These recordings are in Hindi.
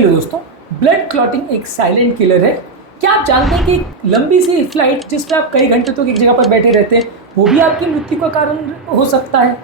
हेलो दोस्तों, ब्लड क्लॉटिंग एक साइलेंट किलर है। क्या आप जानते हैं कि एक लंबी सी फ्लाइट जिस पर आप कई घंटे तक एक जगह पर बैठे रहते हैं वो भी आपकी मृत्यु का कारण हो सकता है?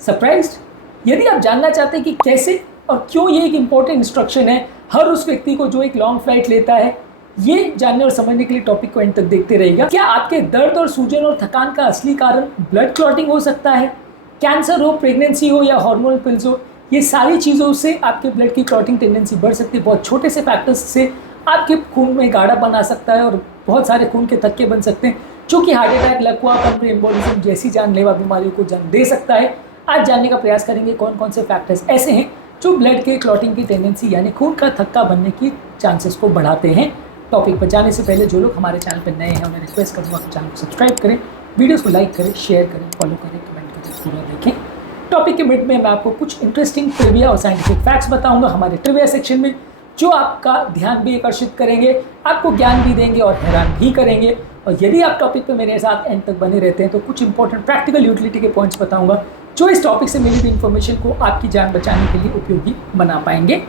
सरप्राइज्ड? यदि आप जानना चाहते हैं कि कैसे और क्यों ये एक इम्पोर्टेंट इंस्ट्रक्शन है हर उस व्यक्ति को जो एक लॉन्ग फ्लाइट लेता है, ये जानने और समझने के लिए टॉपिक को एंड तक देखते रहिएगा। क्या आपके दर्द और सूजन और थकान का असली कारण ब्लड क्लॉटिंग हो सकता है? कैंसर हो, प्रेगनेंसी हो या हार्मोनल पिल्स हो, ये सारी चीज़ों से आपके ब्लड की क्लॉटिंग टेंडेंसी बढ़ सकती है। बहुत छोटे से फैक्टर्स से आपके खून में गाढ़ापन आ सकता है और बहुत सारे खून के थक्के बन सकते हैं, जो कि हार्ट अटैक, लकवा, पल्मोनरी एम्बोलिज्म जैसी जानलेवा बीमारियों को जन्म दे सकता है। आज जानने का प्रयास करेंगे कौन कौन से फैक्टर्स ऐसे हैं जो ब्लड के क्लॉटिंग की टेंडेंसी यानी खून का थक्का बनने की चांसेस को बढ़ाते हैं। टॉपिक पर जाने से पहले जो लोग हमारे चैनल पर नए हैं उन्हें रिक्वेस्ट करूँगा कि चैनल को सब्सक्राइब करें, वीडियोज़ को लाइक करें, शेयर करें, फॉलो करें, कमेंट करें, पूरा देखें। टॉपिक के मिड में मैं आपको कुछ इंटरेस्टिंग ट्रिविया और साइंटिफिक फैक्ट्स बताऊंगा हमारे ट्रिविया सेक्शन में, जो आपका ध्यान भी आकर्षित करेंगे, आपको ज्ञान भी देंगे और हैरान भी करेंगे। और यदि आप टॉपिक पे मेरे साथ एंड तक बने रहते हैं तो कुछ इंपॉर्टेंट प्रैक्टिकल यूटिलिटी के पॉइंट्स बताऊंगा जो इस टॉपिक से मिली हुई इन्फॉर्मेशन को आपकी जान बचाने के लिए उपयोगी बना पाएंगे।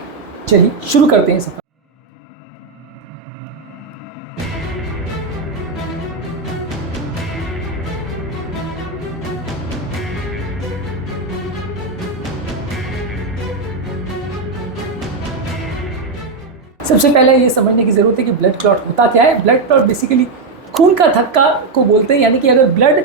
चलिए शुरू करते हैं सफर। सबसे पहले ये समझने की ज़रूरत है कि ब्लड क्लॉट होता क्या है। ब्लड क्लॉट बेसिकली खून का थक्का को बोलते हैं, यानी कि अगर ब्लड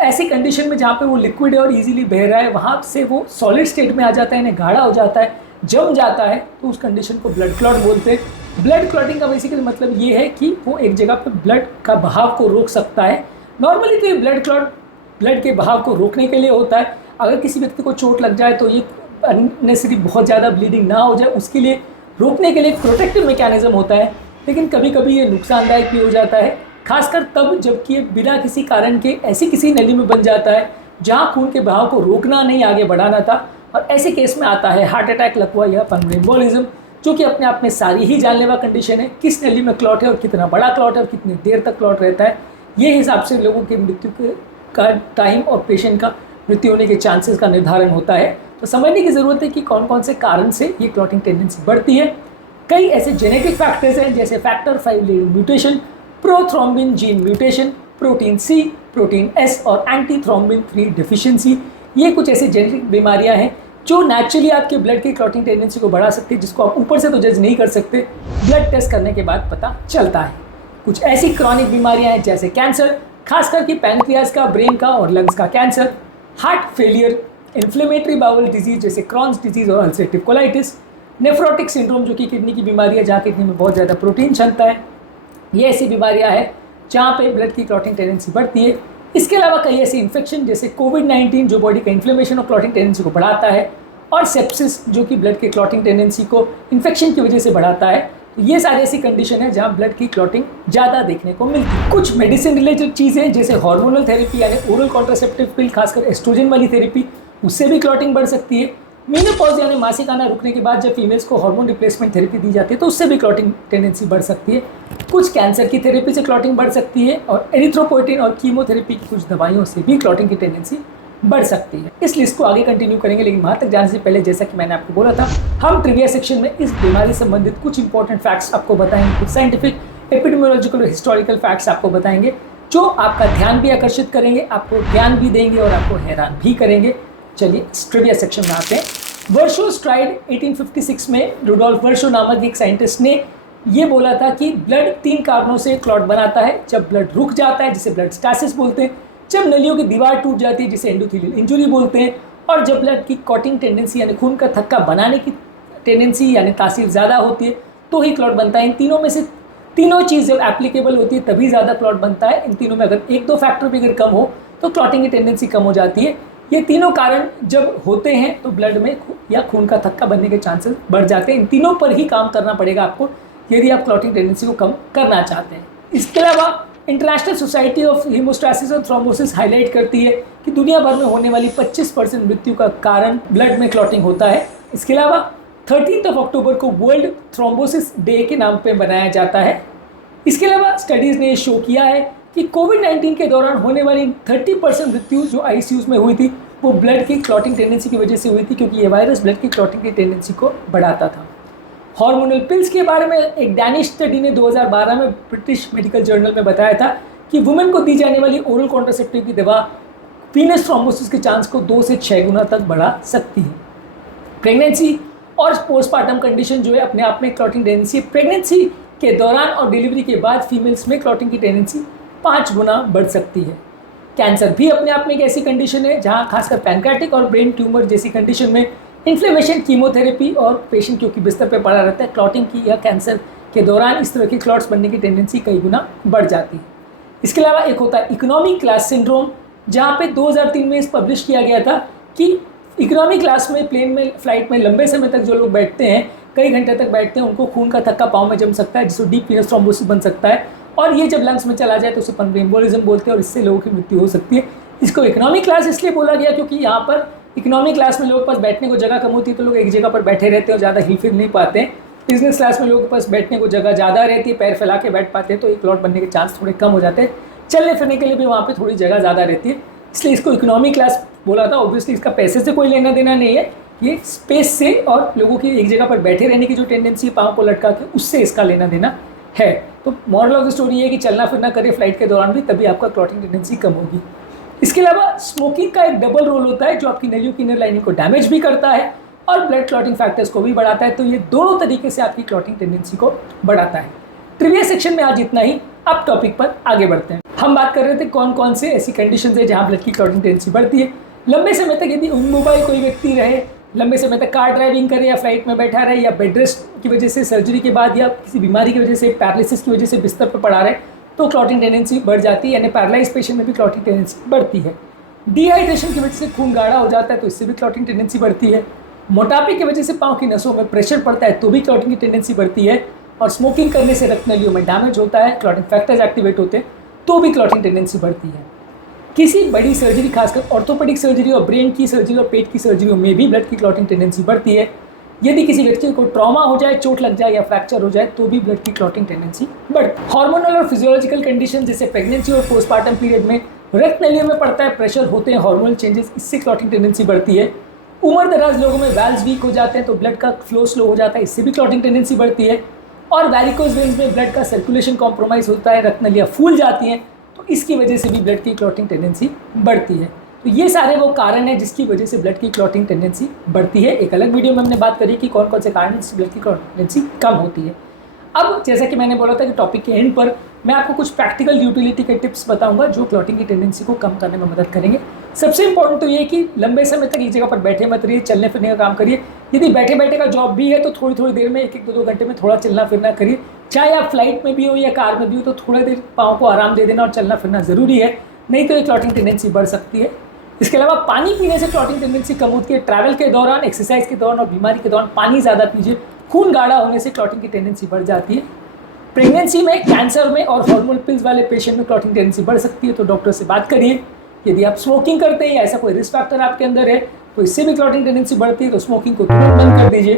ऐसी कंडीशन में जहाँ पे वो लिक्विड है और इजीली बह रहा है वहाँ से वो सॉलिड स्टेट में आ जाता है, यानी गाढ़ा हो जाता है, जम जाता है, तो उस कंडीशन को ब्लड क्लॉट बोलते हैं। ब्लड क्लॉटिंग का बेसिकली मतलब ये है कि वो एक जगह पर ब्लड का बहाव को रोक सकता है। नॉर्मली तो ये ब्लड क्लॉट ब्लड के बहाव को रोकने के लिए होता है। अगर किसी व्यक्ति को चोट लग जाए तो ये अननेसेसरी बहुत ज़्यादा ब्लीडिंग ना हो जाए उसके लिए रोकने के लिए एक प्रोटेक्टिव मैकेनिज्म होता है, लेकिन कभी कभी ये नुकसानदायक भी हो जाता है, खासकर तब जबकि ये बिना किसी कारण के ऐसी किसी नली में बन जाता है जहां खून के बहाव को रोकना नहीं आगे बढ़ाना था। और ऐसे केस में आता है हार्ट अटैक, लकवा या पल्मोनरी एम्बोलिज्म, जो कि अपने आप में सारी ही जानलेवा कंडीशन है। किस नली में क्लॉट है और कितना बड़ा क्लॉट है और कितनी देर तक क्लॉट रहता है, ये हिसाब से लोगों की मृत्यु का टाइम और पेशेंट का मृत्यु होने के चांसेस का निर्धारण होता है। तो समझने की ज़रूरत है कि कौन कौन से कारण से ये क्लॉटिंग टेंडेंसी बढ़ती है। कई ऐसे जेनेटिक फैक्टर्स हैं जैसे factor 5 leading mutation, prothrombin gene mutation, protein C, protein S और एंटी थ्रोम्बिन 3 डिफिशिएंसी। ये कुछ ऐसी जेनेटिक बीमारियां हैं जो नेचुरली आपके ब्लड की क्लॉटिंग टेंडेंसी को बढ़ा सकती है, जिसको आप ऊपर से तो जज नहीं कर सकते, ब्लड टेस्ट करने के बाद पता चलता है। कुछ ऐसी क्रॉनिक बीमारियाँ हैं जैसे कैंसर, खासकर कि पैनक्रियाज का, ब्रेन का और लंग्स का cancer, heart failure, inflammatory bowel disease जैसे क्रॉन्स डिजीज और अल्सरेटिव कोलाइटिस, नेफ्रोटिक सिंड्रोम जो कि किडनी की बीमारी है जहाँ किडनी में बहुत ज़्यादा प्रोटीन क्षमता है। ये ऐसी बीमारियाँ हैं जहाँ पे ब्लड की क्लॉटिंग टेंडेंसी बढ़ती है। इसके अलावा कई ऐसे इन्फेक्शन जैसे कोविड-19 जो बॉडी का इन्फ्लेमेशन और क्लॉटिंग टेंडेंसी को बढ़ाता है, और सेप्सिस जो कि ब्लड के क्लॉटिंग टेंडेंसी को इन्फेक्शन की वजह से बढ़ाता है। ये सारी ऐसी कंडीशन है जहाँ ब्लड की क्लॉटिंग ज़्यादा देखने को मिलती है। कुछ मेडिसिन रिलेटेड चीज़ें जैसे हार्मोनल थेरेपी यानी ओरल कॉन्ट्रासेप्टिव पिल, खासकर एस्ट्रोजन वाली थेरेपी, उससे भी क्लॉटिंग बढ़ सकती है। मेनोपॉज यानी मासिक आना रुकने के बाद जब फीमेल्स को हार्मोन रिप्लेसमेंट थेरेपी दी जाती है तो उससे भी क्लॉटिंग टेंडेंसी बढ़ सकती है। कुछ कैंसर की थेरेपी से क्लॉटिंग बढ़ सकती है और एरिथ्रोपोइटिन और कीमोथेरेपी की कुछ दवाइयों से भी क्लॉटिंग की टेंडेंसी बढ़ सकती है। इस लिस्ट को आगे कंटिन्यू करेंगे, लेकिन वहाँ तक जाने से पहले जैसा कि मैंने आपको बोला था, हम ट्रिविया सेक्शन में इस बीमारी से संबंधित कुछ इंपॉर्टेंट फैक्ट्स आपको बताएंगे, कुछ साइंटिफिक, एपिडेमियोलॉजिकल और हिस्टोरिकल फैक्ट्स आपको बताएंगे जो आपका ध्यान भी आकर्षित करेंगे, आपको ज्ञान भी देंगे और आपको हैरान भी करेंगे। चलिए ट्रिविया सेक्शन में आते हैं। वर्शो स्ट्राइड 1856 में रुडोल्फ वर्शो नामक एक साइंटिस्ट ने ये बोला था कि ब्लड 3 कारणों से क्लॉट बनाता है। जब ब्लड रुक जाता है जिसे ब्लड स्टैसिस बोलते हैं, जब नलियों की दीवार टूट जाती है जिसे एंडोथेलियल इंजुरी बोलते हैं, और जब ब्लड की क्लॉटिंग टेंडेंसी यानी खून का थक्का बनाने की टेंडेंसी यानी तासीर ज़्यादा होती है तो ही क्लॉट बनता है। इन तीनों में से तीनों चीज़ जब एप्लीकेबल होती है तभी ज़्यादा क्लॉट बनता है। इन तीनों में अगर 1-2 फैक्टर भी अगर कम हो तो क्लॉटिंग की टेंडेंसी कम हो जाती है। ये तीनों कारण जब होते हैं तो ब्लड में या खून का थक्का बनने के चांसेस बढ़ जाते हैं। इन तीनों पर ही काम करना पड़ेगा आपको यदि आप क्लॉटिंग टेंडेंसी को कम करना चाहते हैं। इसके अलावा इंटरनेशनल सोसाइटी ऑफ हीमोस्टैसिस और थ्रोम्बोसिस हाईलाइट करती है कि दुनिया भर में होने वाली 25% मृत्यु का कारण ब्लड में क्लॉटिंग होता है। इसके अलावा 13 अक्टूबर को वर्ल्ड थ्रोम्बोसिस डे के नाम पे मनाया जाता है। इसके अलावा स्टडीज़ ने शो किया है कि कोविड-19 के दौरान होने वाली 30% मृत्यु जो आईसीयूज़ में हुई थी वो ब्लड की क्लॉटिंग टेंडेंसी की वजह से हुई थी, क्योंकि ये वायरस ब्लड की क्लॉटिंग की टेंडेंसी को बढ़ाता था। हार्मोनल पिल्स के बारे में एक डैनिश स्टडी ने 2012 में ब्रिटिश मेडिकल जर्नल में बताया था कि वुमेन को दी जाने वाली ओरल कॉन्ट्रासेप्टिव की दवा वीनस थ्रोम्बोसिस के चांस को 2 से 6 गुना तक बढ़ा सकती है। प्रेगनेंसी और पोस्टमार्टम कंडीशन जो है अपने आप में क्लॉटिंग टेंडेंसी, प्रेगनेंसी के दौरान और डिलीवरी के बाद फीमेल्स में क्लॉटिंग की टेंडेंसी 5 गुना बढ़ सकती है। कैंसर भी अपने आप में एक ऐसी कंडीशन है जहाँ खासकर पैनक्रियाटिक और ब्रेन ट्यूमर जैसी कंडीशन में इन्फ्लेमेशन, कीमोथेरेपी और पेशेंट क्योंकि बिस्तर पर पड़ा रहता है, क्लॉटिंग की या कैंसर के दौरान इस तरह की क्लॉट्स बनने की टेंडेंसी कई गुना बढ़ जाती है। इसके अलावा एक होता है इकोनॉमी क्लास सिंड्रोम, जहाँ पे 2003 में इस पब्लिश किया गया था कि इकोनॉमी क्लास में प्लेन में फ्लाइट में लंबे समय तक जो लोग बैठते हैं, कई घंटे तक बैठते हैं, उनको खून का थक्का पाँव में जम सकता है जिससे डीप वीनस थ्रोम्बोसिस बन सकता है और ये जब लंग्स में चला जाए तो उसे पल्मोनरी एम्बोलिज्म बोलते हैं और इससे लोगों की मृत्यु हो सकती है। इसको इकोनॉमी क्लास इसलिए बोला गया क्योंकि यहाँ पर इकोनॉमी क्लास में लोगों के पास बैठने को जगह कम होती है तो लोग एक जगह पर बैठे रहते हैं और ज़्यादा हिल फिर नहीं पाते हैं। बिजनेस क्लास में लोगों के पास बैठने को जगह ज़्यादा रहती है, पैर फैला के बैठ पाते हैं तो एक क्लॉट बनने के चांस थोड़े कम हो जाते हैं। चलने फिरने के लिए भी वहाँ पे थोड़ी जगह ज़्यादा रहती है, इसलिए इसको इकोनॉमी क्लास बोला था। ऑब्वियसली इसका पैसे से कोई लेना देना नहीं है, ये स्पेस से और लोगों की एक जगह पर बैठे रहने की जो टेंडेंसी है पाँव को लटका के, उससे इसका लेना देना है। तो मॉरल ऑफ द स्टोरी ये है कि चलना फिरना करें फ्लाइट के दौरान भी, तभी आपका क्लॉटिंग टेंडेंसी कम होगी। इसके अलावा स्मोकिंग का एक डबल रोल होता है जो आपकी नलियों की इनर लाइनिंग को डैमेज भी करता है और ब्लड क्लॉटिंग फैक्टर्स को भी बढ़ाता है, तो ये दोनों तरीके से आपकी क्लॉटिंग टेंडेंसी को बढ़ाता है। ट्रिविया सेक्शन में आज इतना ही, अब टॉपिक पर आगे बढ़ते हैं। हम बात कर रहे थे कौन कौन से ऐसी कंडीशन है जहाँ ब्लड की क्लॉटिंग टेंडेंसी बढ़ती है। लंबे समय तक यदि इमोबाइल कोई व्यक्ति रहे, लंबे समय तक कार ड्राइविंग करे या फ्लाइट में बैठा रहे या बेड रेस्ट की वजह से, सर्जरी के बाद या किसी बीमारी की वजह से, पैरालिसिस की वजह से बिस्तर पर पड़ा रहे, तो क्लॉटिंग टेंडेंसी बढ़ जाती है, यानी पैरालाइज पेशेंट में भी क्लॉटिंग टेंडेंसी बढ़ती है। डिहाइड्रेशन की वजह से खून गाढ़ा हो जाता है तो इससे भी क्लॉटिंग टेंडेंसी बढ़ती है। मोटापे की वजह से पाँव की नसों में प्रेशर पड़ता है तो भी क्लॉटिंग की टेंडेंसी बढ़ती है। और स्मोकिंग करने से रक्त नलियों में डैमेज होता है, क्लॉटिंग फैक्टर्स एक्टिवेट होते हैं तो भी क्लॉटिंग टेंडेंसी बढ़ती है। किसी बड़ी सर्जरी, खासकर ऑर्थोपेडिक सर्जरी और ब्रेन की सर्जरी और पेट की सर्जरियों में भी ब्लड की क्लॉटिंग टेंडेंसी बढ़ती है। यदि किसी व्यक्ति को ट्रॉमा हो जाए, चोट लग जाए या फ्रैक्चर हो जाए तो भी ब्लड की क्लॉटिंग टेंडेंसी बढ़ती है। हार्मोनल और फिजियोलॉजिकल कंडीशन जैसे प्रेगनेंसी और पोस्टमार्टम पीरियड में रक्त नलियों में पड़ता है प्रेशर, होते हैं हार्मोनल चेंजेस, इससे क्लॉटिंग टेंडेंसी बढ़ती है। उम्र दराज लोगों में वैल्व्स वीक हो जाते हैं तो ब्लड का फ्लो स्लो हो जाता है, इससे भी क्लॉटिंग टेंडेंसी बढ़ती है। और वैरिकोज वेन्स में ब्लड का सर्कुलेशन कॉम्प्रोमाइज होता है, रक्त नलियाँ फूल जाती हैं तो इसकी वजह से भी ब्लड की क्लॉटिंग टेंडेंसी बढ़ती है। तो ये सारे वो कारण हैं जिसकी वजह से ब्लड की क्लॉटिंग टेंडेंसी बढ़ती है। एक अलग वीडियो में हमने बात करी कि कौन कौन से कारण जिससे ब्लड की क्लॉटिंग टेंडेंसी कम होती है। अब जैसा कि मैंने बोला था कि टॉपिक के एंड पर मैं आपको कुछ प्रैक्टिकल यूटिलिटी के टिप्स बताऊंगा जो क्लॉटिंग की टेंडेंसी को कम करने में मदद करेंगे। सबसे इंपॉर्टेंट तो ये कि लंबे समय तक एक जगह पर बैठे मत रहिए, चलने फिरने का काम करिए। यदि बैठे बैठे का जॉब भी है तो थोड़ी थोड़ी देर में 1-2 घंटे में थोड़ा चलना फिरना करिए। चाहे आप फ्लाइट में भी हो या कार में भी हो तो थोड़ा देर पाँव को आराम दे देना और चलना फिरना ज़रूरी है, नहीं तो ये क्लॉटिंग टेंडेंसी बढ़ सकती है। इसके अलावा पानी पीने से क्लॉटिंग टेंडेंसी कम होती है। ट्रैवल के दौरान, एक्सरसाइज के दौरान और बीमारी के दौरान पानी ज़्यादा पीजिए, खून गाढ़ा होने से क्लॉटिंग की टेंडेंसी बढ़ जाती है। प्रेगनेंसी में, कैंसर में और हार्मोनल पिल्स वाले पेशेंट में क्लॉटिंग टेंडेंसी बढ़ सकती है तो डॉक्टर से बात करिए। यदि आप स्मोकिंग करते हैं या ऐसा कोई रिस्क फैक्टर आपके अंदर है तो इससे भी क्लॉटिंग टेंडेंसी बढ़ती है तो स्मोकिंग को तुरंत बंद कर दीजिए।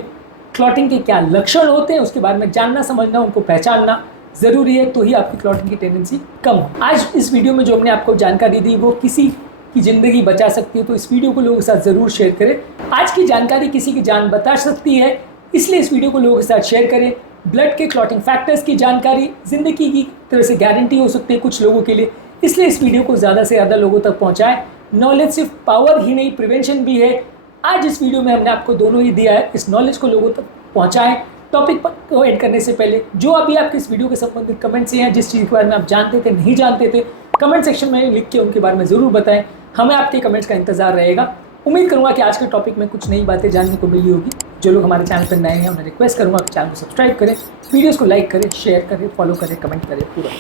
क्लॉटिंग के क्या लक्षण होते हैं उसके बारे में जानना, समझना, उनको पहचानना ज़रूरी है तो ही आपकी क्लॉटिंग की टेंडेंसी कम हो। आज इस वीडियो में जो हमने आपको जानकारी दी वो किसी की ज़िंदगी बचा सकती है, तो इस वीडियो को लोगों के साथ ज़रूर शेयर करें। आज की जानकारी किसी की जान बचा सकती है, इसलिए इस वीडियो को लोगों के साथ शेयर करें। ब्लड के क्लॉटिंग फैक्टर्स की जानकारी ज़िंदगी की तरह से गारंटी हो सकती है कुछ लोगों के लिए, इसलिए इस वीडियो को ज़्यादा से ज़्यादा लोगों तक पहुँचाएं। नॉलेज सिर्फ पावर ही नहीं, प्रिवेंशन भी है। आज इस वीडियो में हमने आपको दोनों ही दिया है, इस नॉलेज को लोगों तक पहुँचाएं। टॉपिक को एड करने से पहले जो अभी आपके इस वीडियो के संबंधित कमेंट्स हैं, जिस चीज़ के बारे में आप जानते थे, नहीं जानते थे, कमेंट सेक्शन में लिख के उनके बारे में ज़रूर बताएं। हमें आपके कमेंट्स का इंतजार रहेगा। उम्मीद करूँगा कि आज के टॉपिक में कुछ नई बातें जानने को मिली होगी। जो लोग हमारे चैनल पर नए हैं उन्हें रिक्वेस्ट करूँगा कि चैनल को सब्सक्राइब करें, वीडियोज़ को लाइक करें, शेयर करें, फॉलो करें, कमेंट करें पूरा।